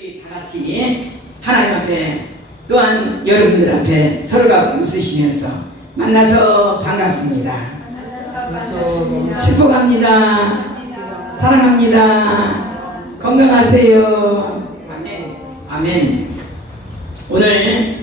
우리 다 같이 하나님 앞에 또한 여러분들 앞에 서로가 웃으시면서 만나서 반갑습니다. 축복합니다. 사랑합니다. 건강하세요. 아멘. 아멘. 오늘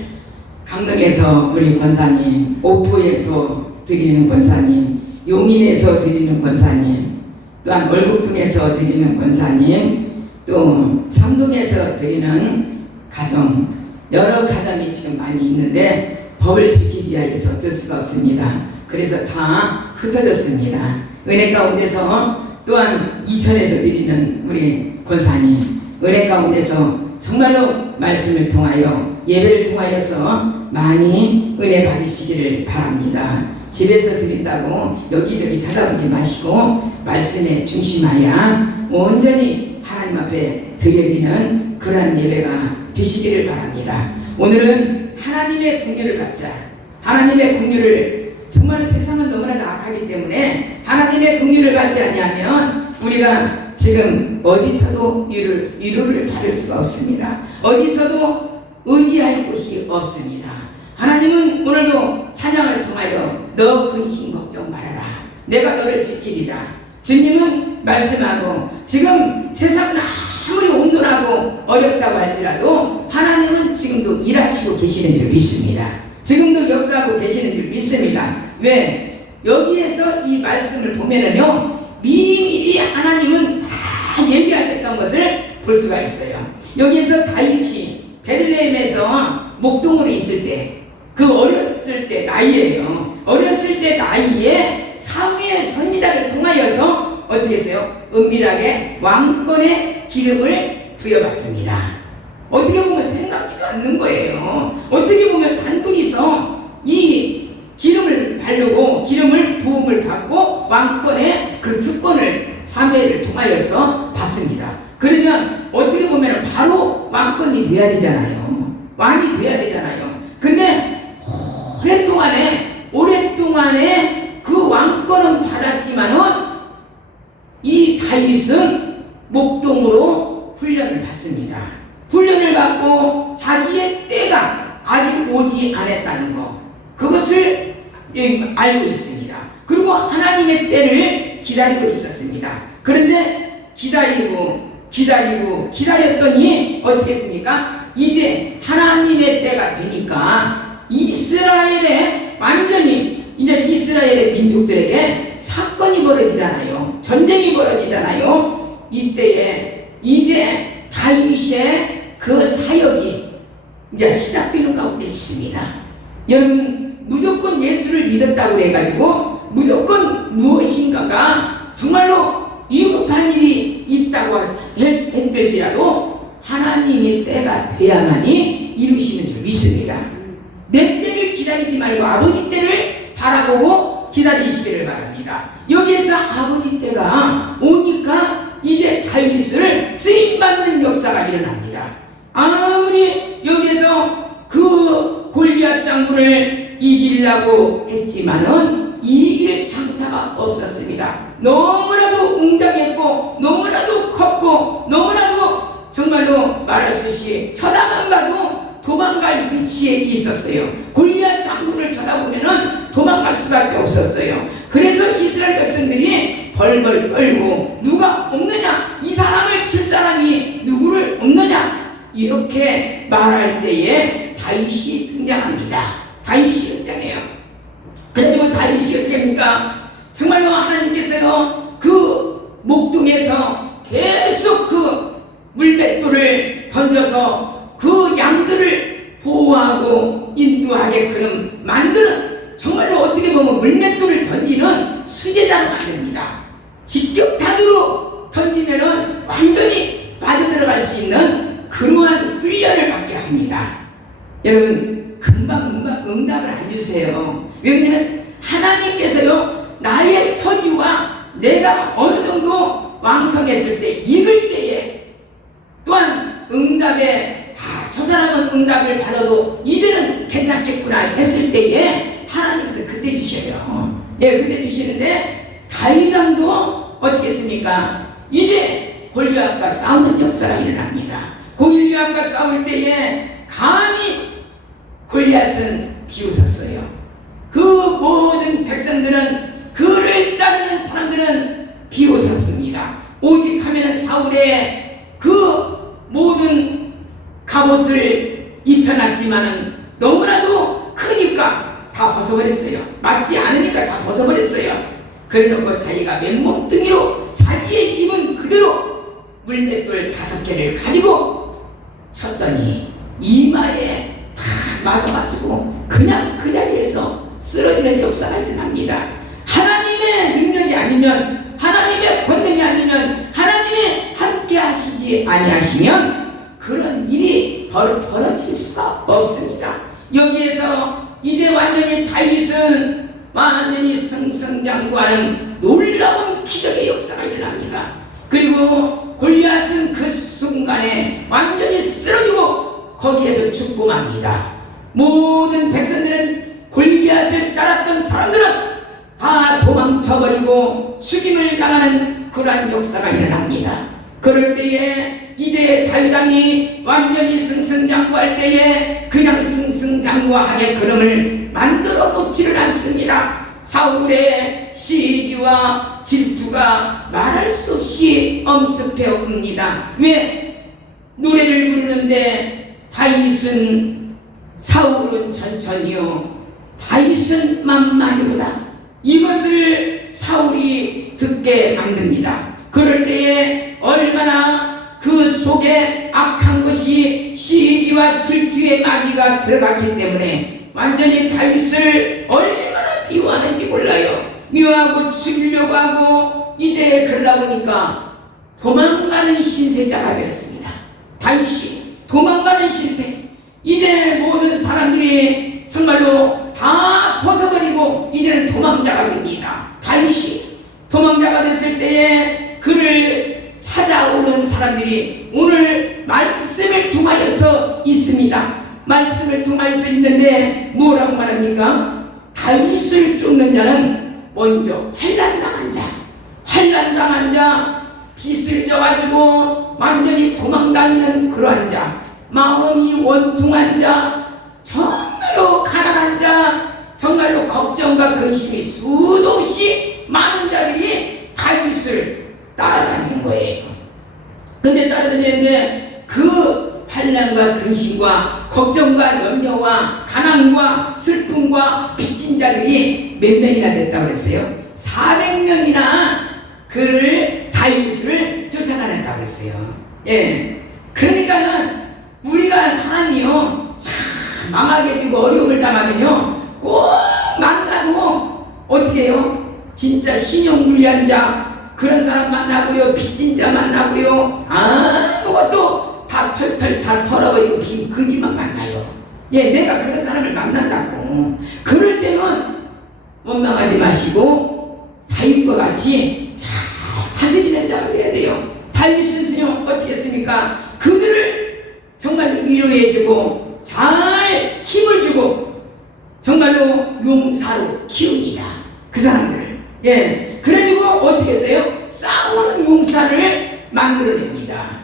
강릉에서 우리 권사님, 오포에서 드리는 권사님, 용인에서 드리는 권사님, 또한 월곡동에서 드리는 권사님, 또 삼동에서 드리는 가정, 여러 가정이 지금 많이 있는데 법을 지키기 위해서 어쩔 수가 없습니다. 그래서 다 흩어졌습니다. 은혜 가운데서 또한 이천에서 드리는 우리 권사님, 은혜 가운데서 정말로 말씀을 통하여 예배를 통하여서 많이 은혜 받으시기를 바랍니다. 집에서 드린다고 여기저기 찾아보지 마시고 말씀에 중심하여 온전히 하나님 앞에 드려지는 그러한 예배가 되시기를 바랍니다. 오늘은 하나님의 긍휼을 받자. 하나님의 긍휼을, 정말 세상은 너무나 악하기 때문에 하나님의 긍휼을 받지 아니하면 우리가 지금 어디서도 위로를 받을 수가 없습니다. 어디서도 의지할 곳이 없습니다. 하나님은 오늘도 찬양을 통하여 너 근심 걱정 말아라. 내가 너를 지키리라. 주님은 말씀하고 지금 세상은 아무리 온돈하고 어렵다고 할지라도 하나님은 지금도 일하시고 계시는 줄 믿습니다. 지금도 역사하고 계시는 줄 믿습니다. 왜? 여기에서 이 말씀을 보면은요, 미리미리 하나님은 다 예비하셨던 것을 볼 수가 있어요. 여기에서 다윗이 베들레헴에서 목동으로 있을 때, 그 어렸을 때 나이에요. 어렸을 때 나이에 사무엘 선지자를 통하여서 어떻게 했어요? 은밀하게 왕권의 기름을 부여받습니다. 어떻게 보면 생각지도 않는 거예요. 어떻게 보면 단둘이서 이 기름을 바르고 기름을 부음을 받고 왕권의 그 특권을 사무엘을 통하여서 받습니다. 그러면 어떻게 보면 바로 왕권이 돼야 되잖아요. 왕이 돼야 되잖아요. 근데 오랫동안에 그 왕권은 받았지만은 이 다윗은 목동으로 훈련을 받습니다. 훈련을 받고 자기의 때가 아직 오지 않았다는 것, 그것을 알고 있습니다. 그리고 하나님의 때를 기다리고 있었습니다. 그런데 기다렸더니 어떻게 했습니까? 이제 하나님의 때가 되니까 이스라엘의 완전히 이제 이스라엘의 민족들에게 사건이 벌어지잖아요. 전쟁이 벌어지잖아요. 이때에 이제 다윗의 그 사역이 이제 시작되는 가운데 있습니다. 여러분, 무조건 예수를 믿었다고 해가지고 무조건 무엇인가가 정말로 위급한 일이 있다고 했을지라도 하나님의 때가 돼야만이 이루시는 줄 믿습니다. 내 때를 기다리지 말고 아버지 때를 바라보고 기다리시기를 바랍니다. 여기에서 아버지 때가 오니까 이제 다윗을 쓰임받는 역사가 일어납니다. 아무리 여기에서 그 골리앗 장군을 이기려고 했지만은 이길 장사가 없었습니다. 너무나도 웅장했고 너무나도 컸고 너무나도 정말로 말할 수 없이 쳐다만 봐도 도망갈 위치에 있었어요. 골리앗 장군을 쳐다보면은 도망갈 수밖에 없었어요. 그래서 이스라엘 백성들이 벌벌 떨고 누가 없느냐? 이 사람을 칠 사람이 누구를 없느냐? 이렇게 말할 때에 다윗이 등장합니다. 다윗이 등장해요. 그래가지고 다윗이 어떻게 합니까? 정말로 하나님께서요, 그 목동에서 계속 그 물맷돌을 던져서 그 양들을 보호하고 인도하게끔 만드는, 정말로 어떻게 보면 물맷돌을 던지는 수제자로 만듭니다. 직격탄으로 던지면은 완전히 빠져들어갈 수 있는 그러한 훈련을 받게 합니다. 여러분, 금방 응답을 안 주세요. 왜냐하면 하나님께서요, 나의 처지와 내가 어느 정도 왕성했을 때, 익을 때에 또한 응답에 저 사람은 응답을 받아도 이제는 괜찮겠구나 했을 때에 하나님께서 그때 주셔요. 예, 그때 주시는데 다윗 왕도 어떻게 했습니까? 이제 골리앗과 싸우는 역사가 일어납니다. 고릴앗과 싸울 때에 감히 골리앗은 비웃었어요. 그 모든 백성들은, 그를 따르는 사람들은 비웃었습니다. 오직 하면은 사울의 그 모든 갑옷을 입혀놨지만은 너무나도 크니까 다 벗어버렸어요. 맞지 않으니까 다 벗어버렸어요. 그래놓고 자기가 맨몸뚱이로 자기의 입은 그대로 물맷돌 5개를 가지고 쳤더니 이마에 탁 맞아가지고 그냥 그 자리에서 쓰러지는 역사가 일어납니다. 하나님의 능력이 아니면, 하나님의 권능이 아니면, 하나님이 함께 하시지 아니하시면 그런 일이 벌어질 수가 없습니다. 여기에서 이제 완전히 다윗은 완전히 승승장구하는 놀라운 기적의 역사가 일어납니다. 그리고 골리앗은 그 순간에 완전히 쓰러지고 거기에서 죽고 맙니다. 모든 백성들은, 골리앗을 따랐던 사람들은 다 도망쳐버리고 죽임을 당하는 그러한 역사가 일어납니다. 그럴 때에 이제 다윗 왕이 완전히 승승장구할 때에 그냥 승승장구하게 그름을 만들어 놓지를 않습니다. 사울의 시기와 질투가 말할 수 없이 엄습해 옵니다. 왜? 노래를 부르는데 다윗은, 사울은 천천히요, 다윗은 만만히로다. 이것을 사울이 듣게 만듭니다. 그럴 때에 얼마나 그 속에 악한 것이 시기와 질투의 마귀가 들어갔기 때문에 완전히 다윗을 얼마나 미워하는지 몰라요. 미워하고 죽이려고 하고, 이제 그러다 보니까 도망가는 신세자가 되었습니다. 다윗이 도망가는 신세. 이제 모든 사람들이 정말로 다 벗어버리고 이제는 도망자가 됩니다. 다윗이 도망자가 됐을 때에 그를 찾아오는 사람들이 오늘 말씀을 통하여서 있습니다. 말씀을 통하여서 있는데 뭐라고 말합니까? 다윗을 쫓는 자는 먼저 환난당한 자, 환난당한 자, 빚을 져가지고 완전히 도망다니는 그러한 자, 마음이 원통한 자, 정말로 가난한 자, 정말로 걱정과 근심이 수도 없이 많은 자들이 다윗을 따라다니는 거예요. 근데 따라다니는데 그 환난과 근심과 걱정과 염려와 가난과 슬픔과 빚진 자들이 몇 명이나 됐다고 그랬어요? 400명이나 그를, 다윗을 쫓아다녔다고 그랬어요. 예. 그러니까는 우리가 사람이요, 참 망하게 되고 어려움을 당하면요, 꼭 만나고 어떻게 해요? 진짜 신용불량자 그런 사람 만나고요, 빚진 자 만나고요, 아무것도 다 털털 다 털어버리고 빈 거지만 만나요. 예, 내가 그런 사람을 만난다고. 그럴 때는 원망하지 마시고 다윗과 같이 잘 다스리는 자가 돼야 돼요. 다윗은요 어떻게 했습니까? 그들을 정말 위로해주고 잘 힘을 주고 정말로 용사로 키웁니다. 그 사람들을. 예, 그래가지고 어떻게 했어요? 싸우는 용사를 만들어냅니다.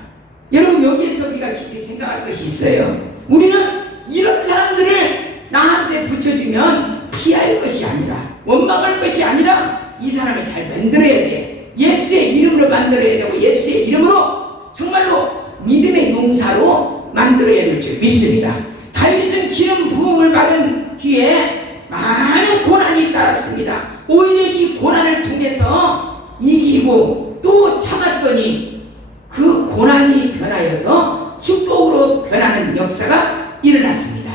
여러분, 여기에서 우리가 깊이 생각할 것이 있어요. 우리는 이런 사람들을 나한테 붙여주면 피할 것이 아니라, 원망할 것이 아니라 이 사람을 잘 만들어야 돼. 예수의 이름으로 만들어야 되고 예수의 이름으로 정말로 믿음의 용사로 만들어야 될 줄 믿습니다. 다윗은 기름 부음을 받은 뒤에 많은 고난이 따랐습니다. 오히려 이 고난을 통해서 이기고 또 참았더니 그 고난이 변하여서 축복으로 변하는 역사가 일어났습니다.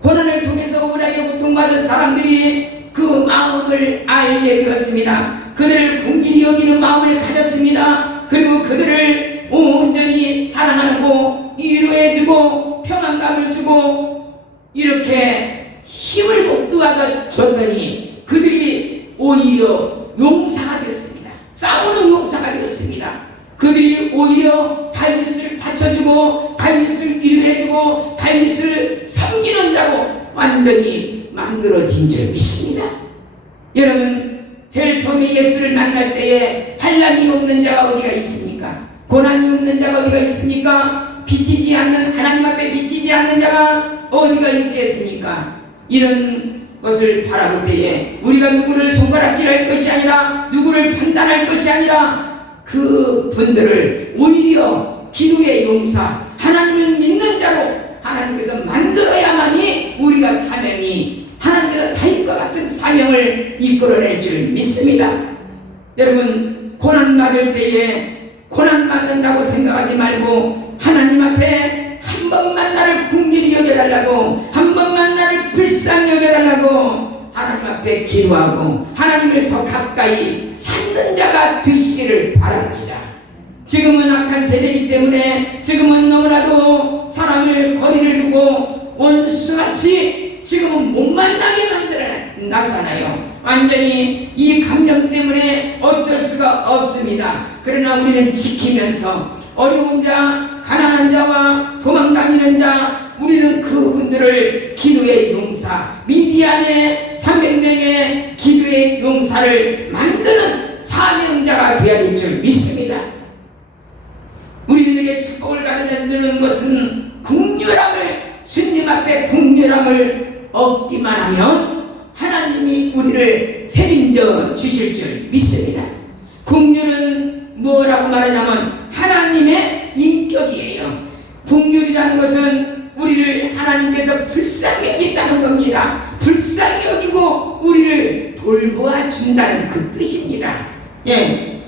고난을 통해서 억울하게 고통받은 사람들이 그 마음을 알게 되었습니다. 그들을 궁길이 여기는 마음을 가졌습니다. 그리고 그들을 온전히 사랑하고 위로해주고 평안감을 주고 이렇게 힘을 복두하다 줬더니 그들이 오히려 용사가 되었습니다. 싸우는 용사가 되었습니다. 그들이 오히려 다윗을 받쳐주고 다윗을 위로해주고 다윗을 섬기는 자로 완전히 만들어진 줄 믿습니다. 여러분, 제일 처음에 예수를 만날 때에 환난이 없는 자가 어디가 있습니까? 고난이 없는 자가 어디가 있습니까? 비치지 않는, 하나님 앞에 비치지 않는 자가 어디가 있겠습니까? 이런 것을 바라볼 때에 우리가 누구를 손가락질할 것이 아니라, 누구를 판단할 것이 아니라, 그 분들을 오히려 기도의 용사, 하나님을 믿는 자로 하나님께서 만들어야만이 우리가 사명이, 하나님께서 다윗과 같은 사명을 이끌어낼 줄 믿습니다. 여러분, 고난받을 때에 고난받는다고 생각하지 말고 하나님 앞에 한 번만 나를 긍휼히 여겨달라고, 한 번만 나를 불쌍히 여겨달라고 하나님 앞에 기도하고 하나님을 더 가까이 찾는 자가 되시기를 바랍니다. 지금은 악한 세대이기 때문에 지금은 너무나도 사람을 거리를 두고 원수같이 지금은 못 만나게 만들어놨잖아요. 완전히 이 감염 때문에 어쩔 수가 없습니다. 그러나 우리는 지키면서 어려운 자, 가난한 자와 도망다니는 자, 우리는 그분들을 기도의 용사, 미디안의 300명의 기도의 용사를 만드는 사명자가 되어야 될 줄 믿습니다. 우리들에게 축복을 가르쳐 주는 것은 긍휼함을, 주님 앞에 긍휼함을 얻기만 하면 하나님이 우리를 책임져 주실 줄 믿습니다. 긍휼은 뭐라고 말하냐면 하나님의 인격이에요. 긍휼이라는 것은 우리를 하나님께서 불쌍히 여긴다는 겁니다. 불쌍히 여기고 우리를 돌보아 준다는 그 뜻입니다. 예,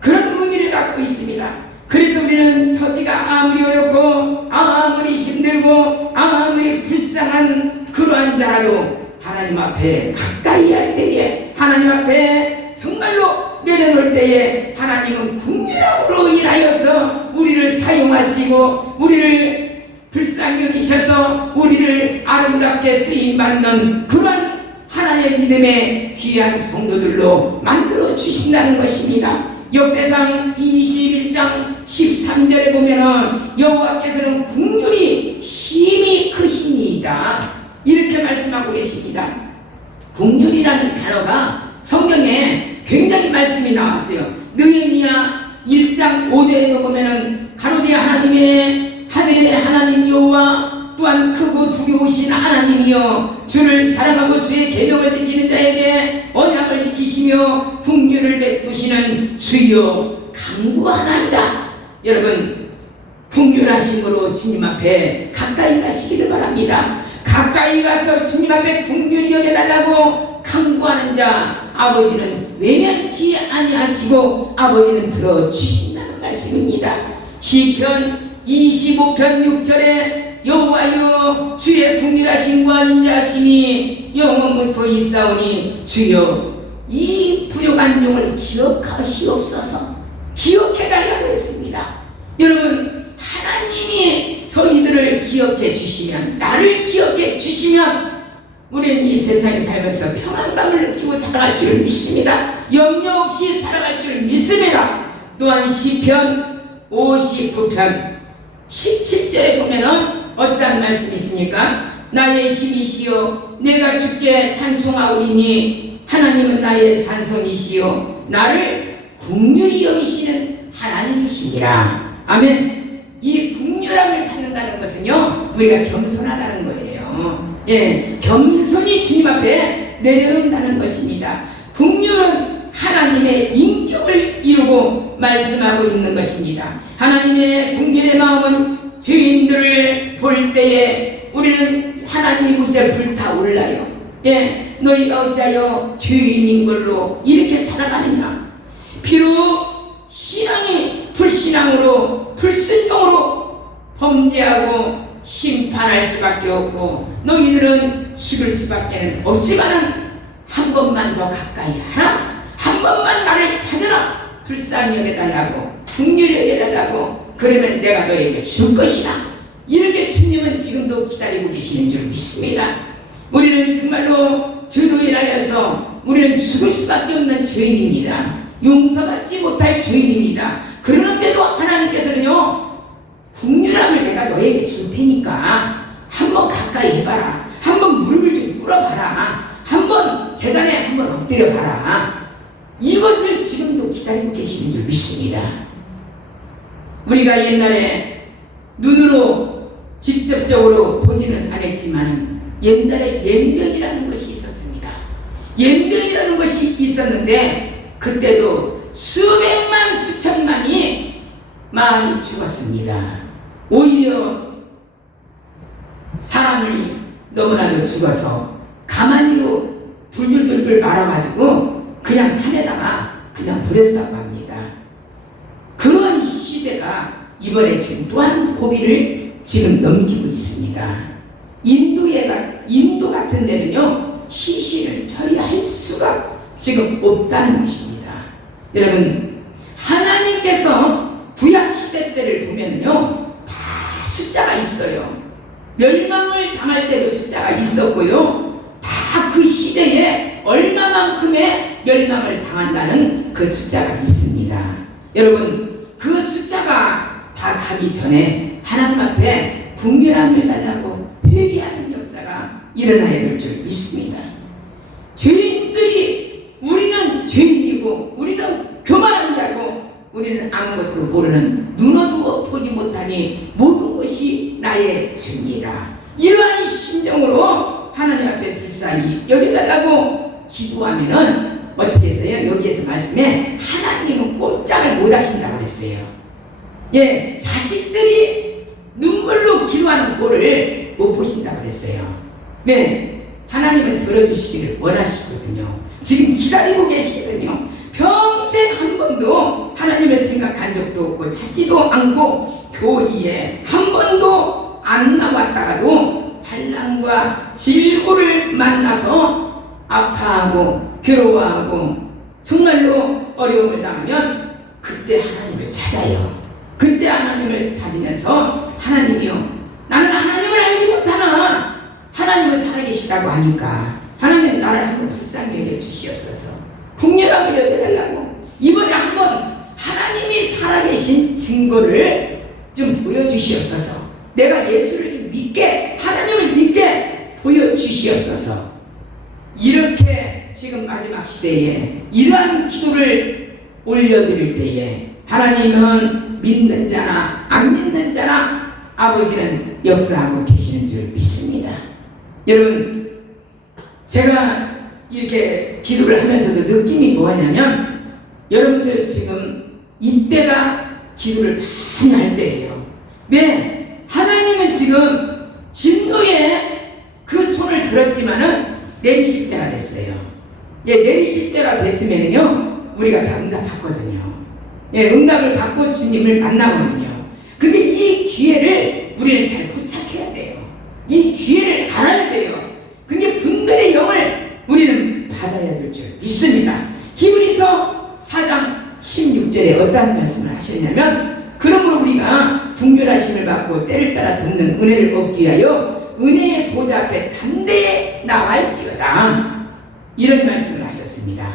그런 의미를 갖고 있습니다. 그래서 우리는 처지가 아무리 어렵고 아무리 힘들고 아무리 불쌍한 그러한 자라도 하나님 앞에 가까이 할 때에, 하나님 앞에 정말로 내려놓을 때에 하나님은 긍휼함으로 인하여서 우리를 사용하시고 우리를 불쌍히 여기셔서 우리를 아름답게 쓰임받는 그러한 하나님의 믿음의 귀한 성도들로 만들어 주신다는 것입니다. 역대상 21장 13절에 보면은 여호와께서는 긍휼이 심히 크시니이다, 이렇게 말씀하고 계십니다. 긍휼이라는 단어가 성경에 굉장히 말씀이 나왔어요. 느헤미야 1장 5절에도 보면은 가로되 하나님의 하늘의 하나님 여호와 또한 크고 두려우신 하나님이여 주를 사랑하고 주의 계명을 지키는 자에게 언약을 지키시며 긍휼을 베푸시는 주여 강구하나이다. 여러분, 긍휼하심으로 주님 앞에 가까이 가시기를 바랍니다. 가까이 가서 주님 앞에 긍휼히 여겨달라고 강구하는 자 아버지는 외면치 아니하시고 아버지는 들어주신다는 말씀입니다. 시편 25편 6절에 여호와여 주의 긍휼하심과 인자하심이 영원부터 있사오니 주여 이 부족한 종을 기억하시옵소서, 기억해달라고 했습니다. 여러분, 하나님이 저희들을 기억해 주시면, 나를 기억해 주시면 우리는 이 세상에 살면서 평안감을 느끼고 살아갈 줄 믿습니다. 염려 없이 살아갈 줄 믿습니다. 또한 시편 59편 17절에 보면은 어떠한 말씀이 있습니까? 나의 힘이시여 내가 주께 찬송하오리니 하나님은 나의 산성이시여 나를 긍휼히 여기시는 하나님이시니라. 아멘. 이 긍휼함을 받는다는 것은요, 우리가 겸손하다는 거예요. 예, 겸손히 주님 앞에 내려놓는다는 것입니다. 긍휼은 하나님의 인격을 이루고 말씀하고 있는 것입니다. 하나님의 긍휼의 마음은 죄인들을 볼 때에 우리는 하나님이 무지에 불타올라요. 예, 너희가 어찌하여 죄인인 걸로 이렇게 살아가느냐. 비록 신앙이 불신앙으로 불순종으로 범죄하고 심판할 수밖에 없고 너희들은 죽을 수밖에 없지만은 한 번만 더 가까이 하라, 한 번만 나를 찾으라, 불쌍히 여겨달라고, 긍휼히 여겨달라고, 그러면 내가 너에게 줄 것이다. 이렇게 주님은 지금도 기다리고 계시는 줄 믿습니다. 우리는 정말로 죄로 인하여서 우리는 죽을 수밖에 없는 죄인입니다. 용서받지 못할 죄인입니다. 그러는데도 하나님께서는요, 긍휼함을 내가 너에게 줄 테니까 한번 가까이 해봐라, 한번 무릎을 좀 꿇어봐라, 한번 재단에 한번 엎드려봐라. 이것을 지금도 기다리고 계시는 줄 믿습니다. 우리가 옛날에 눈으로 직접적으로 보지는 않았지만 옛날에 연병이라는 것이 있었습니다. 연병이라는 것이 있었는데 그때도 수백만 수천만이 많이 죽었습니다. 오히려 사람이 너무나도 죽어서 가만히로 둘둘둘둘 말아가지고 그냥 산에다가 그냥 버려두다고 합니다. 그런 시대가 이번에 지금 또한 고비를 지금 넘기고 있습니다. 인도 같은 데는요 시신을 처리할 수가 지금 없다는 것입니다. 여러분, 하나님께서 구약 시대 때를 보면요 다 숫자가 있어요. 멸망을 당할 때도 숫자가 있었고요, 다 그 시대에 얼마만큼의 멸망을 당한다는 그 숫자가 있습니다. 여러분, 그 숫자가 다 가기 전에 하나님 앞에 국률함을 달라고 회개하는 역사가 일어나야 될 줄 믿습니다. 죄인들이 우리는 죄인이고 우리는 교만한 자고 우리는 아무것도 모르는 눈어두어 보지 못하니 모든 것이 나의 죄입니다. 이러한 심정으로 하나님 앞에 불쌍히 여겨달라고 기도하면은 어떻게 했어요? 여기에서 말씀에 하나님은 꼼짝을 못 하신다고 그랬어요. 예, 자식들이 눈물로 기도하는 꼴을 못 보신다고 그랬어요. 네, 하나님은 들어주시기를 원하시거든요. 지금 기다리고 계시거든요. 평생 한 번도 하나님을 생각한 적도 없고 찾지도 않고 교회에 한 번도 안 나왔다가도 환난과 질고를 만나서 아파하고 괴로워하고 정말로 어려움을 당하면 그때 하나님을 찾아요. 그때 하나님을 찾으면서 하나님이요, 나는 하나님을 알지 못하나 하나님은 살아계시다고 하니까 하나님 나를 한번 불쌍히 여겨 주시옵소서. 국률함을 여겨달라고 이번에 한번 하나님이 살아계신 증거를 좀 보여주시옵소서. 내가 예수를 좀 믿게, 하나님을 믿게 보여주시옵소서. 이렇게 지금 마지막 시대에 이러한 기도를 올려드릴 때에 하나님은 믿는 자나 안 믿는 자나 아버지는 역사하고 계시는 줄 믿습니다. 여러분, 제가 이렇게 기도를 하면서도 느낌이 뭐냐면 여러분들 지금 이때가 기도를 많이 할 때예요. 왜? 하나님은 지금 진노에 그 손을 들었지만은 내리실 때가 됐어요. 예, 내리실 때가 됐으면요 우리가 다 응답받거든요. 예, 응답을 받고 주님을 만나거든요. 근데 이 기회를 우리는 잘 포착해야 돼요. 이 기회를 알아야 돼요. 근데 분별의 영을 우리는 받아야 될 줄 믿습니다. 히브리서 4장 16절에 어떠한 말씀을 하셨냐면, 그러므로 우리가 분별하심을 받고 때를 따라 돕는 은혜를 얻기 위하여 은혜의 보좌 앞에 담대히 나갈지어다, 이런 말씀을 하셨습니다.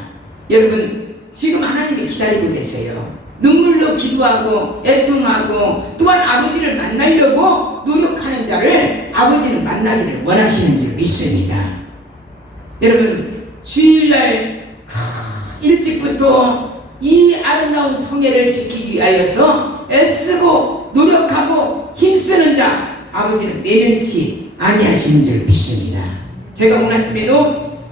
여러분, 지금 하나님이 기다리고 계세요. 눈물로 기도하고 애통하고 또한 아버지를 만나려고 노력하는 자를 아버지는 만나기를 원하시는 줄 믿습니다. 여러분, 주일날 일찍부터 이 아름다운 성회를 지키기 위하여서 애쓰고 노력하고 힘쓰는 자 아버지는 내면치 아니하시는 줄 믿습니다. 제가 오늘 아침에도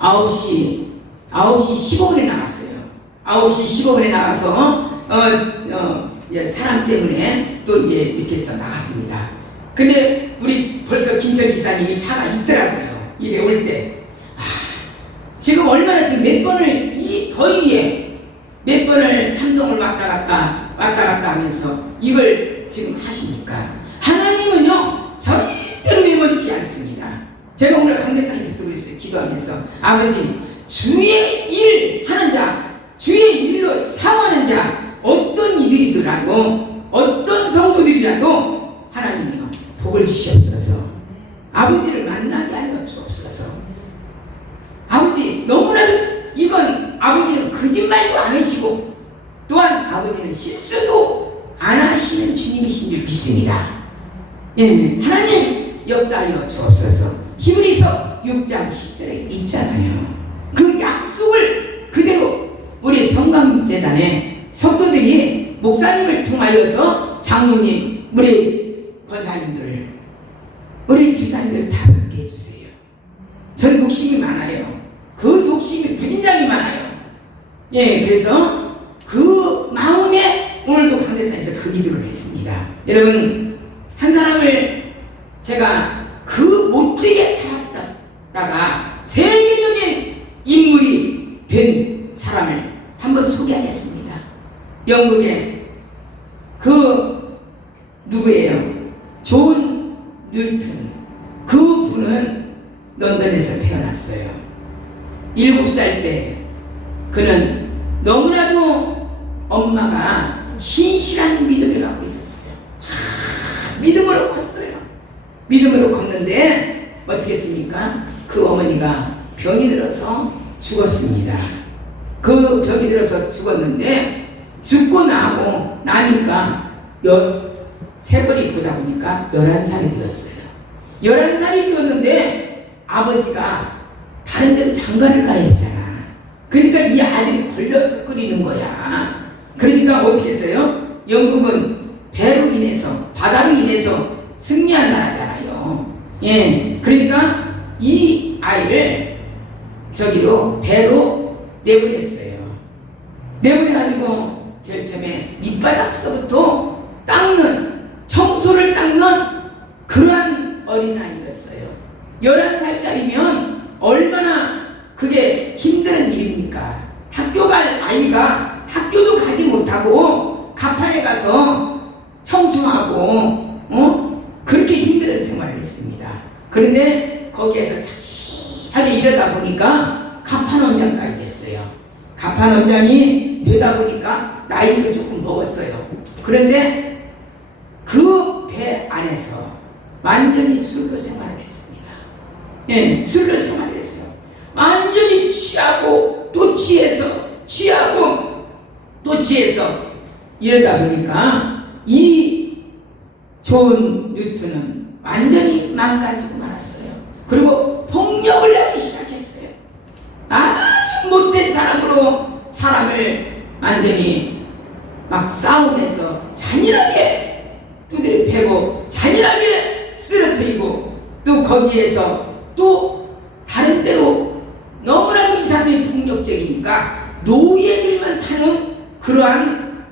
9시 15분에 나갔어요. 9시 15분에 나가서 사람 때문에 또 이제 이렇게 해서 나갔습니다. 근데 우리 벌써 김철 집사님이 차가 있더라고요. 이게 올 때. 지금 얼마나 지금 몇 번을 이 더위에 몇 번을 삼동을 왔다 갔다 하면서 이걸 지금 하십니까? 하나님은요 절대로 외면치 않습니다. 제가 오늘 강대상에서도 그랬어요. 기도하면서 아버지, 주의 일 하는 자, 주의 일로 사모하는 자, 어떤 이들이더라도 어떤 성도들이라도 하나님이요 복을 주시옵소서. 아버지를 만나게 하여 주옵소서. 아버지, 너무나도 이건 아버지는 거짓말도 안 하시고 또한 아버지는 실수도 안 하시는 주님이신 줄 믿습니다. 예, 하나님 역사하여 주옵소서. 히브리서 6장 10절에 있잖아요. 그 약속을 그대로 우리 성감재단의 성도들이 목사님을 통하여서 장로님, 우리 권사님들, 우리 지사님들 다 받게 해주세요. 저는 욕심이 많아요. 그 욕심이 배진장이 많아요. 예, 그래서 그 마음에 오늘도 강대상에서 그 기도를 했습니다. 여러분, 한 사람을 제가 그 못되게 살았다가 세계적인 인물이 된 사람을 한번 소개하겠습니다. 영국의 그 누구예요? 존 뉴턴. 그 분은 런던에서 태어났어요. 7살 때 그는 너무나도 엄마가 신실한 믿음을 갖고 있었어요. 믿음으로 컸어요. 믿음으로 컸는데 어떻게 했습니까? 그 어머니가 병이 들어서 죽었습니다. 그 병이 들어서 죽었는데 죽고 나니까 세월이 보다 보니까 11살이 되었어요. 11살이 되었는데 아버지가 다른 데로 장가를 가야 했잖아. 그러니까 이 아들이 걸려서 끓이는 거야. 그러니까 어떻게 했어요? 영국은 배로 인해서, 바다로 인해서 승리한 나라잖아요. 예, 그러니까 이 아이를 저기로 배로 내보냈어요. 내보내가지고 제일 처음에 밑바닥서부터 청소를 닦는 그러한 어린아이였어요. 11살짜리면 얼마나 그게 힘든 일입니까? 학교 갈 아이가 학교도 가지 못하고 가판에 가서 청소하고 그렇게 힘든 생활을 했습니다. 그런데 거기에서 착실하게 일하다 보니까 가판원장까지 됐어요. 가판원장이 되다 보니까 나이도 조금 먹었어요. 그런데 그 배 안에서 완전히 술로 생활을 했습니다. 예, 술로 생활을 했어요. 완전히 취하고 또 취하고 또 취해서 이러다 보니까 이 존 뉴턴은 완전히 망가지고 말았어요. 그리고 폭력을 하기 시작했어요. 아주 못된 사람으로 사람을 완전히 막 싸움해서 잔인하게 두드려 패고 잔인하게 쓰러뜨리고 또 거기에서 또 다른 데로 너무나도 이 사람이 폭력적이니까 노예들만 타는 그러한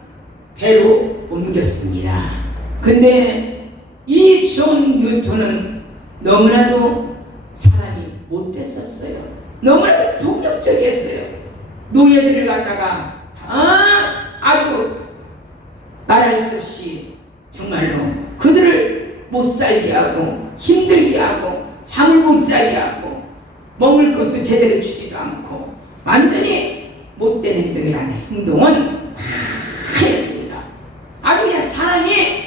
배로 옮겼습니다. 근데 이 존 뉴턴은 너무나도 사람이 못됐었어요. 너무나도 폭력적이었어요. 노예들을 갖다가 아주 말할 수 없이 정말로 그들을 못 살게 하고 힘들게 하고 잠을 못 자게 하고 먹을 것도 제대로 주지도 않고 완전히 못된 행동을 하는 행동은 다 했습니다. 아주 그냥 사람이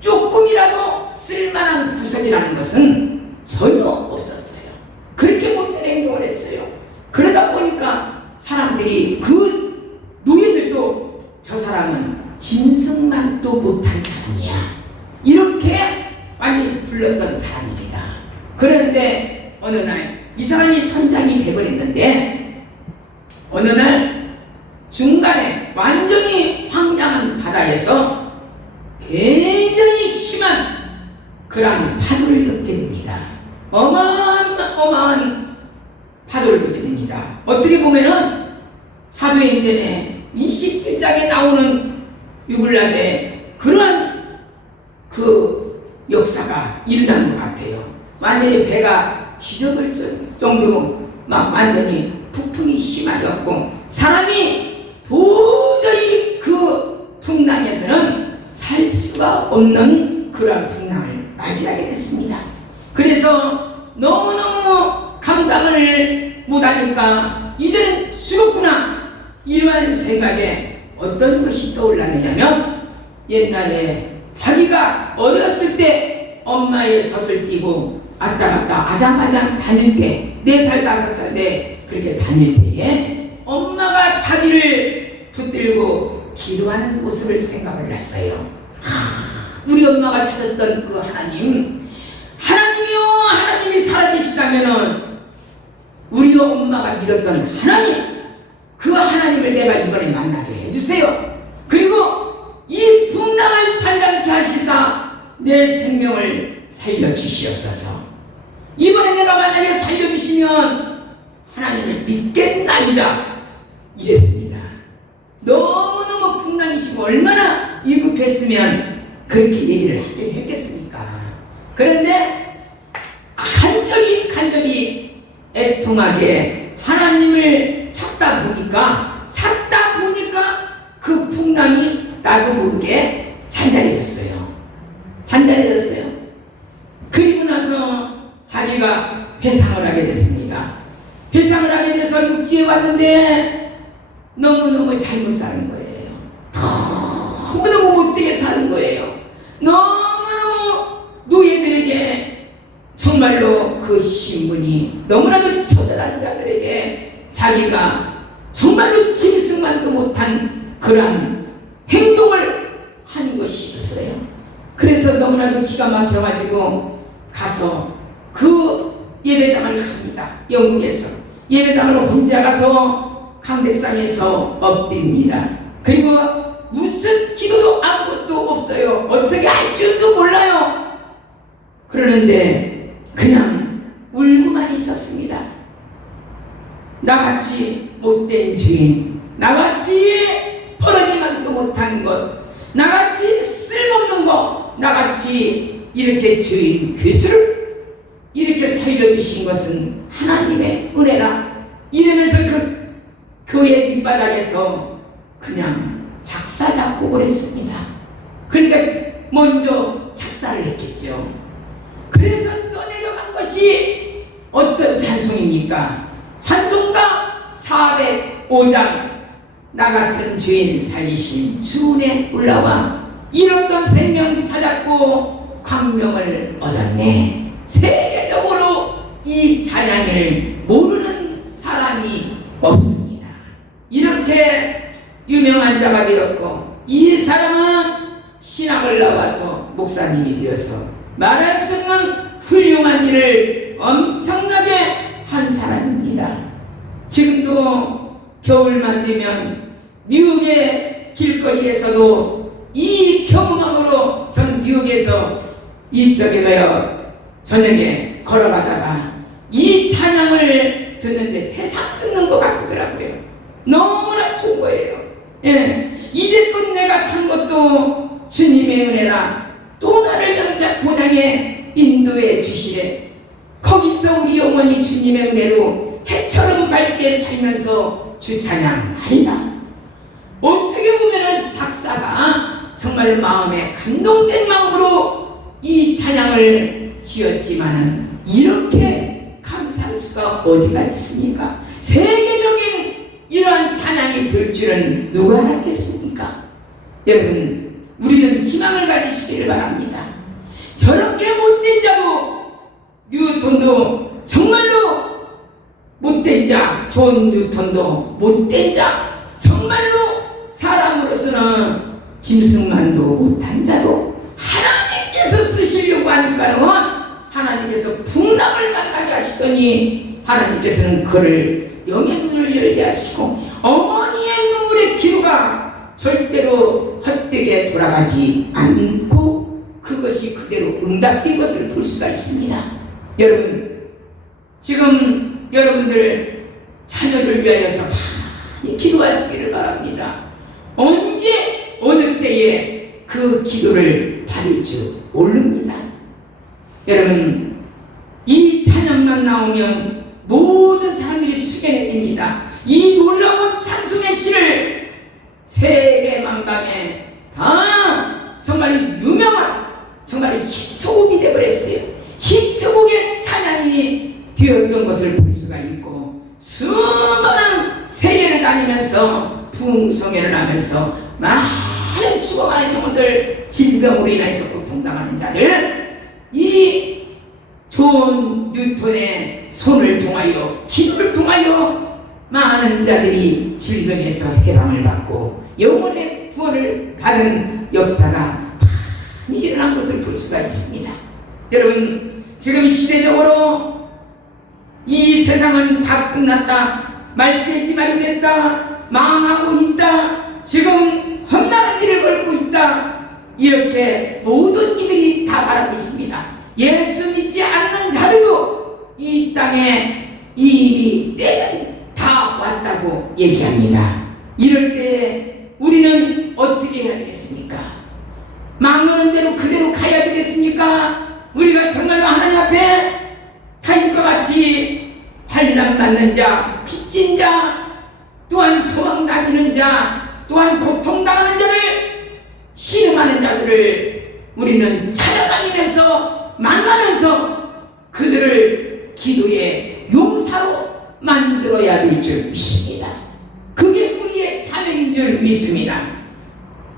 조금이라도 쓸만한 구석이라는 것은 전혀 없었어요. 그렇게 못된 행동을 했어요. 그러다 보니까 사람들이 그 노예들도 저 사람은 짐승만도 못한 사람이야 이렇게 많이 불렀던 사람입니다. 그런데 어느 날 이상하게 선장이 돼버렸는데 어느 날 중간에 완전히 황량한 바다에서 굉장히 심한 그런 파도를 겪게 됩니다. 어마어마한 파도를 겪게 됩니다. 어떻게 보면은 사도행전에 27장에 나오는 유글라데 그러한 그 역사가 일어난 것 같아요. 완전히 배가 뒤져볼 정도로 막 완전히 북풍이 심하였고 사람이 도저히 그 풍랑에서는 살 수가 없는 그런 풍랑을 맞이하게 됐습니다. 그래서 너무너무 감당을 못하니까 이제는 죽었구나 이러한 생각에 어떤 것이 떠올랐느냐면 옛날에 자기가 어렸을 때 엄마의 젖을 띠고 아따갔다 아장아장 다닐 때 4살 5살 때 그렇게 다닐 때에 엄마가 자기를 붙들고 기도하는 모습을 생각을 했어요. 우리 엄마가 찾았던 그 하나님이요 하나님이 살아계시다면은 우리 엄마가 믿었던 하나님 그 하나님을 내가 이번에 만나게 해주세요. 그리고 이 풍랑을 잔잔케 하시사 내 생명을 살려주시옵소서. 이번에 내가 만약에 살려주시면 하나님을 믿겠나이다 이랬습니다. 너무너무 풍랑이시고 얼마나 위급했으면 그렇게 얘기를 했겠습니까? 그런데 간절히 애통하게 하나님을 찾다 보니까 그 풍랑이 나도 모르게 잔잔해졌어요. 그리고 나서 자기가 회상을 하게 됐습니다. 회상을 하게 돼서 육지에 왔는데 너무너무 잘못 사는 거예요. 너무너무 못되게 사는 거예요. 너무너무 노예들에게, 정말로 그 신분이 너무나도 처절한 자들에게 자기가 정말로 짐승만도 못한 그런 행동을 한 것이 있어요. 그래서 너무나도 기가 막혀가지고 가서 그 예배당을 갑니다. 영국에서 예배당을 혼자 가서 강대상에서 엎드립니다. 그리고 무슨 기도도 아무것도 없어요. 어떻게 할 줄도 몰라요. 그러는데 그냥 울고만 있었습니다. 나같이 못된 죄인, 나같이 벌어지만도 못한 것, 나같이 쓸모없는 것, 나같이 이렇게 죄인 괴수를 이렇게 살려주신 것은 하나님의 은혜라 이러면서 그 교회 밑바닥에서 그냥 작사 작곡을 했습니다. 그러니까 먼저 작사를 했겠죠. 그래서 써내려간 것이 어떤 찬송입니까? 찬송가 405장 나 같은 죄인 살리신 주 은혜 올라와 잃었던 생명 찾았고 광명을 얻었네. 세계적으로 이 찬양을 모르는 사람이 없습니다. 이렇게 유명한 자가 되었고 이 사람은 신학을 나와서 목사님이 되어서 말할 수 없는 훌륭한 일을 엄청나게 한 사람입니다. 지금도 겨울만 되면 뉴욕의 길거리에서도 이 경험함으로 전 뉴욕에서 저녁에 걸어가다가 이 찬양을 듣는데 세상 듣는 것 같더라고요. 너무나 좋은 거예요. 이제껏 내가 산 것도 주님의 은혜라. 또 나를 장차 고향에 인도해 주시래. 거기서 우리 영원히 주님의 은혜로 해처럼 밝게 살면서 주 찬양하리라. 어떻게 보면은 작사가 정말 마음에 감동된 마음으로 이 찬양을 지었지만은 이렇게 감사할 수가 어디가 있습니까? 세계적인 이러한 찬양이 될 줄은 누가 알았겠습니까? 여러분, 우리는 희망을 가지시기를 바랍니다. 저렇게 못된 자도 뉴턴도 정말로 못된 자, 존 뉴턴도 못된 자, 정말로 사람으로서는 짐승만도 못한 자도 하나님께서 쓰시려고 하니까는 하나님께서 풍랑을 만나게 하시더니 하나님께서는 그를 영의 눈을 열게 하시고 어머니의 눈물의 기도가 절대로 헛되게 돌아가지 않고 그것이 그대로 응답된 것을 볼 수가 있습니다. 여러분, 지금 여러분들 자녀를 위하여서 많이 기도하시기를 바랍니다. 언제 어느 때에 그 기도를 받을 줄 모릅니다. 여러분, 이 찬양만 나오면 모든 사람들이 숙연해집니다. 이 놀라운 찬송의 시를 세계 만방에 다 정말 유명한 정말 히트곡이 되어버렸어요. 히트곡의 찬양이 되었던 것을 볼 수가 있고 수많은 세계를 다니면서 부흥성회를 하면서 많은 죽어가는 영혼들, 질병으로 인해서 고통당하는 자들, 이 존 뉴턴의 손을 통하여 기도를 통하여 많은 자들이 질병에서 해방을 받고 영혼의 구원을 받은 역사가 많이 일어난 것을 볼 수가 있습니다. 여러분, 지금 시대적으로 이 세상은 다 끝났다, 말세기 말이 됐다, 망하고 있다, 지금 험난한 일을 벌고 있다, 이렇게 모든 이들이 다 이럴 때 우리는 어떻게 해야 되겠습니까? 막는 대로 그대로 가야 되겠습니까? 우리가 정말로 하나님 앞에 타인과 같이 환난 받는 자, 빚진 자, 또한 도망 다니는 자, 또한 고통당하는 자를 신음하는 자들을 우리는 찾아다니면서 만나면서 그들을 기도의 용사로 만들어야 될 줄 믿습니다. 그게 우리의 사명인 줄 믿습니다.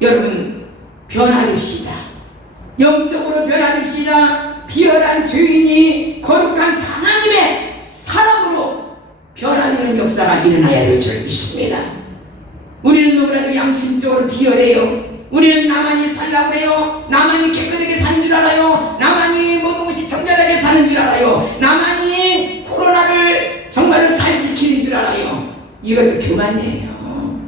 여러분, 변화됩시다. 영적으로 변화됩시다. 비열한 죄인이 거룩한 하나님의 사람으로 변화되는 역사가 일어나야 될 줄 믿습니다. 우리는 너무나도 양심적으로 비열해요. 우리는 나만이 살라고 그래요. 나만이 깨끗하게 사는 줄 알아요. 나만이 모든 것이 정결하게 사는 줄 알아요. 나만이 코로나를 정말로 잘 지키는 줄 알아요. 이것도 교만이에요.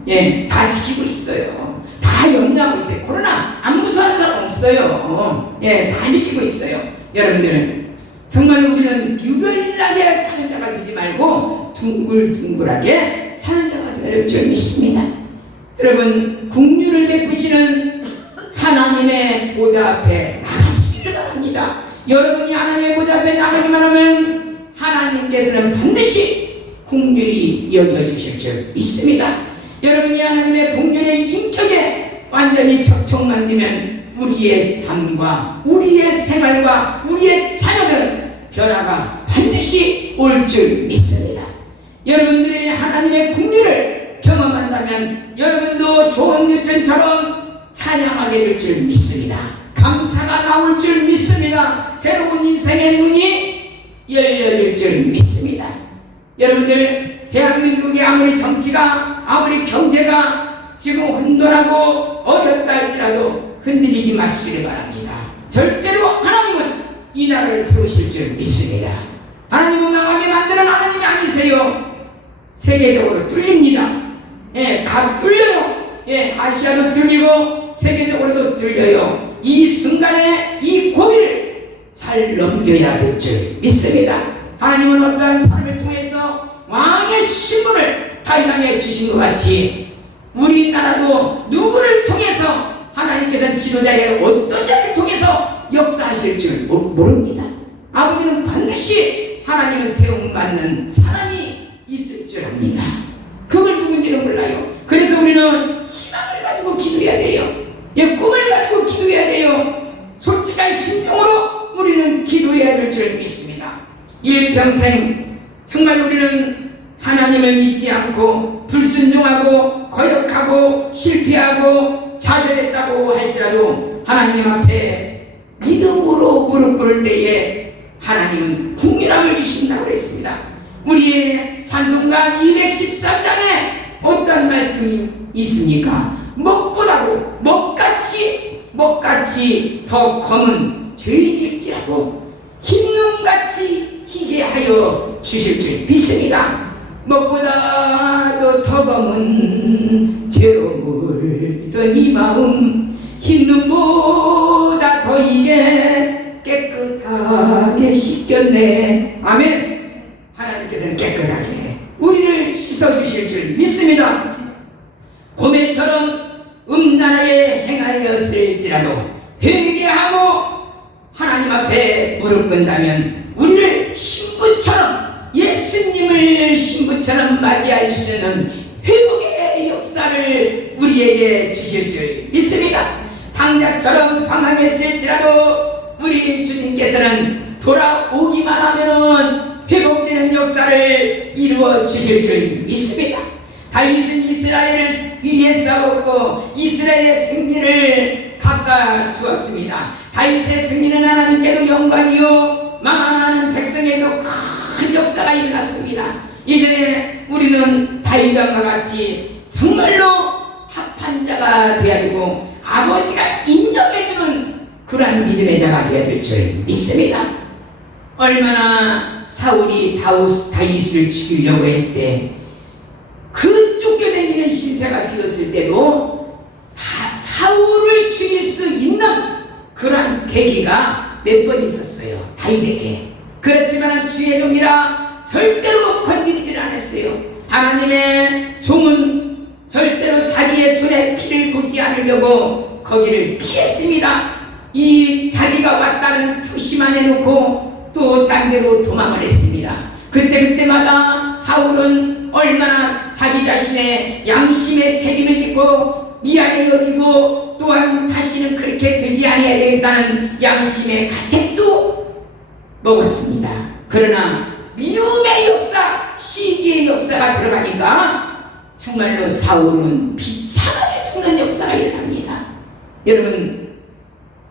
예, 다 지키고 있어요. 다 염려하고 있어요. 코로나 안 무서워하는 사람 없어요. 예, 다 지키고 있어요. 여러분들, 정말 우리는 유별나게 사는 자가 되지 말고 둥글둥글하게 사는 자가 되어야 될 줄 믿습니다. 여러분, 긍휼을 베푸시는 하나님의 보좌 앞에 나가시기를 바랍니다. 여러분이 하나님의 보좌 앞에 나가기만 하면 하나님께서는 반드시 긍휼히 여겨주실 줄 믿습니다. 여러분이 하나님의 긍휼의 인격에 완전히 접촉만 되면 우리의 삶과 우리의 생활과 우리의 자녀들은 변화가 반드시 올 줄 믿습니다. 여러분들이 하나님의 긍휼을 경험한다면 여러분도 좋은 유전처럼 찬양하게 될 줄 믿습니다. 감사가 나올 줄 믿습니다. 새로운 인생의 문이 열려질 줄 믿습니다. 여러분들, 대한민국이 아무리 정치가 아무리 경제가 지금 혼돈하고 어렵다 할지라도 흔들리지 마시기를 바랍니다. 절대로 하나님은 이 나라를 세우실 줄 믿습니다. 하나님은 망하게 만드는 하나님이 아니세요. 세계적으로 뚫립니다. 예, 다 뚫려요. 예, 아시아도 뚫리고 세계적으로도 뚫려요. 이 순간에 이 고비를 잘 넘겨야 될 줄 믿습니다. 하나님은 어떠한 사람을 통해서 왕의 신분을 달당해 주신 것 같이 우리나라도 누구를 통해서 하나님께서는 지도자의 어떤 자를 통해서 역사하실 줄 모릅니다. 아버지는 반드시 하나님을 세움받는 사람이 있을 줄 압니다. 그걸 누군지는 몰라요. 그래서 우리는 희망을 가지고 기도해야 돼요. 예, 꿈을 가지고 기도해야 돼요. 솔직한 심정으로 우리는 기도해야 될 줄 믿습니다. 일평생 정말 우리는 하나님을 믿지 않고 불순종하고 거역하고 실패하고 좌절했다고 할지라도 하나님 앞에 믿음으로 무릎 꿇을 때에 하나님은 긍휼함을 주신다고 했습니다. 우리의 찬송가 213장에 어떤 말씀이 있습니까? 먹보다도 먹같이 더 검은 죄인일지라도 흰눈같이 희게 하여 주실 줄 믿습니다. 먹보다도 더 검은 죄로 물든 이 마음, 흰눈보다 더 이게 깨끗하게 씻겼네. 아멘. 하나님께서는 깨끗하게 우리를 씻어주실 줄 믿습니다. 고멜처럼 음란하게 행하였을지라도 회개하고 하나님 앞에 무릎 꿇는다면 우리를 신부처럼, 예수님을 신부처럼 맞이할 수 있는 회복의 역사를 우리에게 주실 줄 믿습니다. 방자처럼 방황했을지라도 우리 주님께서는 돌아오기만 하면은 회복되는 역사를 이루어 주실 줄 믿습니다. 다윗은 이스라엘을 위해 싸웠고 이스라엘의 승리를 갚아 주었습니다. 다윗의 승리는 하나님께도 영광이요 많은 백성에도 큰 역사가 일어났습니다. 이제 우리는 다윗과 같이 정말로 합한 자가 되어야 되고 아버지가 인정해주는 그러한 믿음의 자가 되어야 될 줄 믿습니다. 얼마나 사울이 다윗을 죽이려고 할 때 그 쫓겨다니는 신세가 되었을 때도 사울을 죽일 수 있는 그러한 계기가 몇 번 있었어요. 다윗에게. 그렇지만 주의 종이라 절대로 건드리질 않았어요. 하나님의 종은 절대로 자기의 손에 피를 묻지 않으려고 거기를 피했습니다. 이 자기가 왔다는 표시만 해놓고 또 딴 데로 도망을 했습니다. 그때마다 사울은 얼마나 자기 자신의 양심의 책임을 짓고 미안해 여기고 또한 다시는 그렇게 되지 아니해야 되겠다는 양심의 가책도 먹었습니다. 그러나 미움의 역사, 시기의 역사가 들어가니까 정말로 사울은 비참하게 죽는 역사가 일어납니다. 여러분,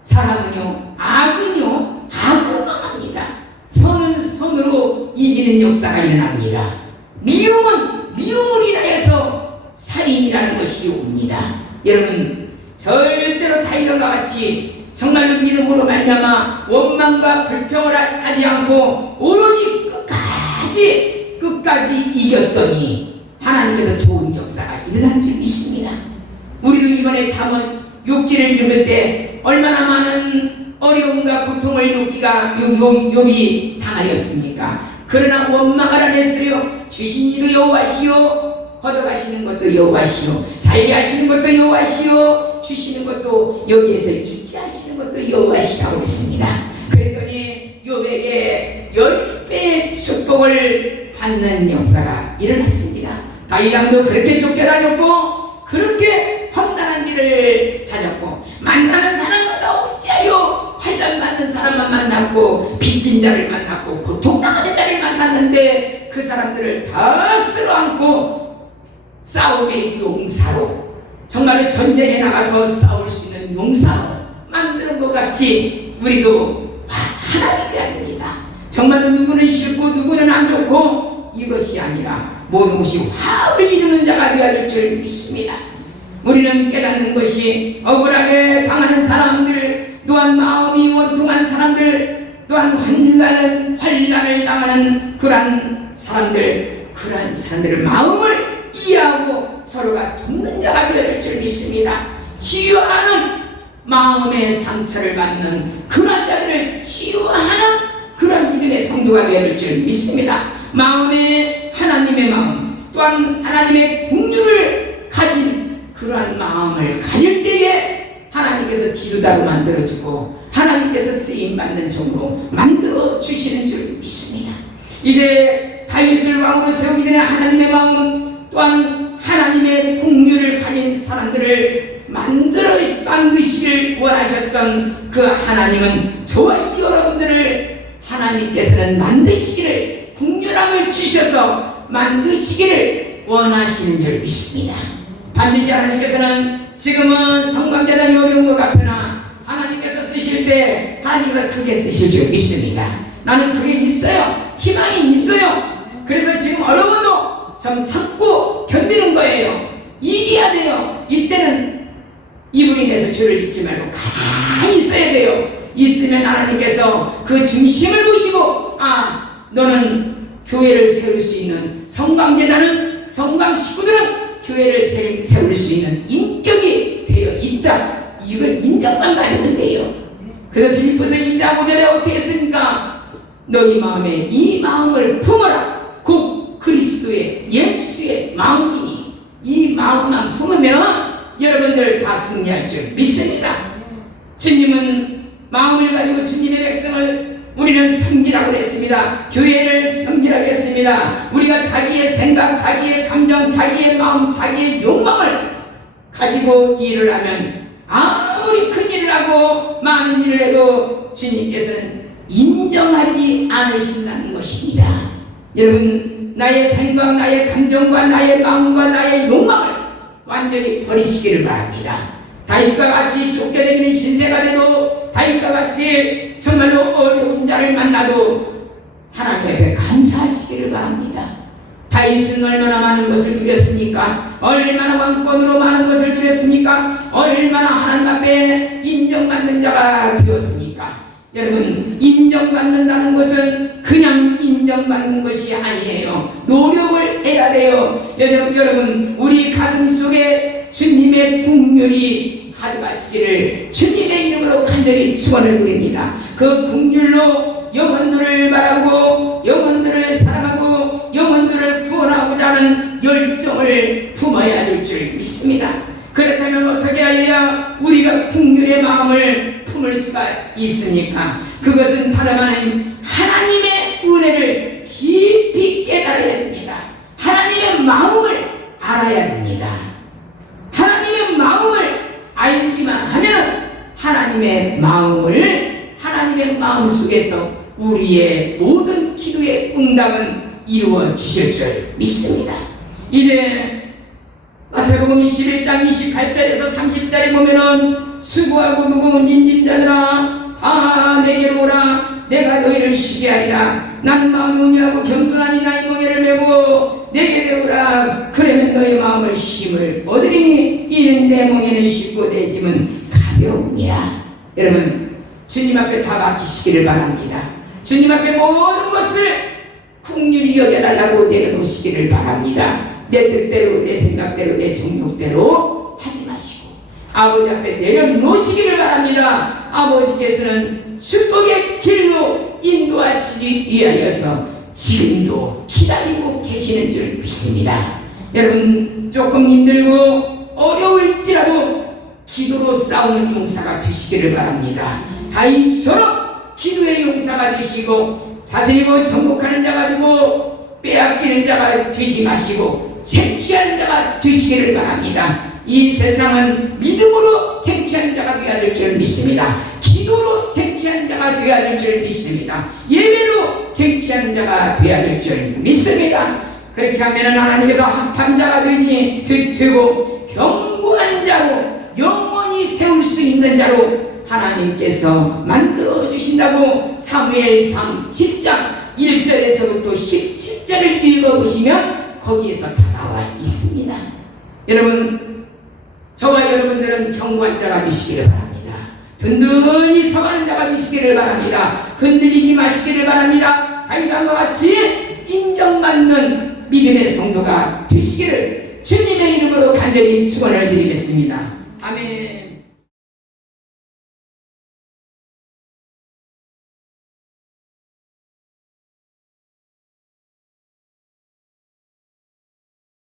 사람은요, 악은요, 악으로 망합니다. 선은 선으로 이기는 역사가 일어납니다. 미움은 미움으로 인하여서 살인이라는 것이 옵니다. 여러분, 절대로 타이러가 같이 정말로 믿음으로 말미암아 원망과 불평을 하지 않고 오로지 끝까지 이겼더니 하나님께서 좋은 역사가 일어난 줄 믿습니다. 우리도 이번에 잠언 욥기를 읽을 때 얼마나 많은 어려움과 고통을 욥이 당하였습니까? 그러나 원망을 안 했어요. 주신 이도 여호와시요, 걷어가시는 것도 여호와시요, 살게 하시는 것도 여호와시요, 주시는 것도 여기에서 있게 하시는 것도 여호와시라고 했습니다. 그랬더니 욥에게 10배의 축복을 받는 역사가 일어났습니다. 다윗왕도 그렇게 쫓겨다녔고 그렇게 험난한 길을 찾았고 만나는 사람마다 어찌하여 환난 받는 사람만 만났고 빚진 자를 만났고 고통당하는 자를 만났는데 그 사람들을 다 쓸어안고 싸움의 용사로 정말로 전쟁에 나가서 싸울 수 있는 용사로 만드는 것 같이 우리도 하나님이 되어야 됩니다. 정말로 누구는 싫고 누구는 안 좋고 이것이 아니라 모든 것이 화합을 이루는 자가 되어야 될 줄 믿습니다. 우리는 깨닫는 것이 억울하게 당하는 사람들, 또한 마음이 원통한 사람들, 또한 환난을 당하는 그러한 사람들의 마음을 이해하고 서로가 돕는 자가 되어야 될 줄 믿습니다. 치유하는 마음의 상처를 받는 그러한 자들을 치유하는 그런 믿음의 성도가 되어야 될 줄 믿습니다. 마음에 하나님의 마음, 또한 하나님의 긍휼을 가진 그러한 마음을 가질 때에 하나님께서 지도자로 만들어주고 하나님께서 쓰임받는 종으로 만들어주시는 줄 믿습니다. 이제 다윗을 왕으로 세우기 전에 하나님의 마음, 또한 하나님의 긍휼을 가진 사람들을 만드시길 원하셨던 그 하나님은 저와 여러분들을 하나님께서는 만드시기를, 긍휼함을 주셔서 만드시기를 원하시는 줄 믿습니다. 반드시 하나님께서는 지금은 성감대단이 어려운 것 같으나 하나님께서 쓰실 때 하나님께서 크게 쓰실 줄 믿습니다. 나는 그게 있어요. 희망이 있어요. 그래서 지금 어려워도 좀 참고 견디는 거예요. 이겨야 돼요. 이때는 이불 인해서 죄를 짓지 말고 가만히 있어야 돼요. 있으면 하나님께서 그 중심을 보시고 너는 교회를 세울 수 있는 성강제단은 성강 식구들은 교회를 세울 수 있는 인격이 되어 있다. 이걸 인정만 받으면 돼요. 그래서 빌립보서 2장 5절에 어떻게 했습니까? 너희 마음에 이 마음을 품어라. 곧 그리스도의 예수의 마음이니 이 마음만 품으면 여러분들 다 승리할 줄 믿습니다. 주님은 마음을 가지고 주님의 백성을 우리는 섬기라고 했습니다. 교회를 섬기라고 했습니다. 우리가 자기의 생각, 자기의 감정, 자기의 마음, 자기의 욕망을 가지고 일을 하면 아무리 큰 일을 하고 많은 일을 해도 주님께서는 인정하지 않으신다는 것입니다. 여러분, 나의 생각, 나의 감정과 나의 마음과 나의 욕망을 완전히 버리시기를 바랍니다. 다윗과 같이 쫓겨다니는 신세가 되도 다윗과 같이 정말로 어려운 자를 만나도 하나님 앞에 감사하시기를 바랍니다. 다윗은 얼마나 많은 것을 누렸습니까? 얼마나 왕권으로 많은 것을 누렸습니까? 얼마나 하나님 앞에 인정받는 자가 되었습니까? 여러분, 인정받는다는 것은 그냥 인정받는 것이 아니에요. 노력을 해야 돼요. 여러분, 우리 가슴 속에 주님의 긍휼이 가득하시기를 주님의 이름으로 간절히 축원을 드립니다. 그 긍휼로 영혼들을 바라고 영혼들을 사랑하고 영혼들을 구원하고자 하는 열정을 품어야 될 줄 있습니다. 그렇다면 어떻게 하여야 우리가 긍휼의 마음을 품을 수가 있습니까? 그것은 다름 아닌 하나님의 은혜를 깊이 깨달아야 됩니다. 하나님의 마음을 알아야 됩니다. 하나님의 마음을 알기만 하면 하나님의 마음 속에서 우리의 모든 기도의 응답은 이루어 주실 줄 믿습니다. 이제 마태복음 21장 28절에서 30절에 보면은 수고하고 무거운 짐진자들아 다 내게로 오라. 내가 너희를 쉬게 하리라. 나는 마음이 온유하고 겸손하니 나의 멍에를 메고 내게 배우라. 그러면 너희 마음을 쉼을 얻으리니 이는 내 멍에는 쉽고 내 짐은 가벼움이라. 여러분, 주님 앞에 다 맡기시기를 바랍니다. 주님 앞에 모든 것을 긍휼히 여겨달라고 내려놓으시기를 바랍니다. 내 뜻대로, 내 생각대로, 내 정욕대로 하지 마시고 아버지 앞에 내려놓으시기를 바랍니다. 아버지께서는 축복의 길로 인도하시기 위하여서 지금도 기다리고 계시는 줄 믿습니다. 여러분, 조금 힘들고 어려울지라도 기도로 싸우는 용사가 되시기를 바랍니다. 다윗처럼 기도의 용사가 되시고 다스리고 정복하는 자가 되고 빼앗기는 자가 되지 마시고 쟁취하는 자가 되시기를 바랍니다. 이 세상은 믿음으로 쟁취하는 자가 되어야 될 줄 믿습니다. 기도로 쟁취하는 자가 되어야 될 줄 믿습니다. 예배로 쟁취하는 자가 되어야 될 줄 믿습니다. 그렇게 하면 하나님께서 합한 자가 되고 견고한 자로 영원히 세울 수 있는 자로 하나님께서 만들어 주신다고 사무엘상 7장 1절에서부터 17절을 읽어보시면 거기에서 다 나와 있습니다. 여러분, 저와 여러분들은 견고한 자가 되시기를 바랍니다. 든든히 서가는 자가 되시기를 바랍니다. 흔들리지 마시기를 바랍니다. 다윗과 같이 인정받는 믿음의 성도가 되시기를 주님의 이름으로 간절히 축원을 드리겠습니다. 아멘.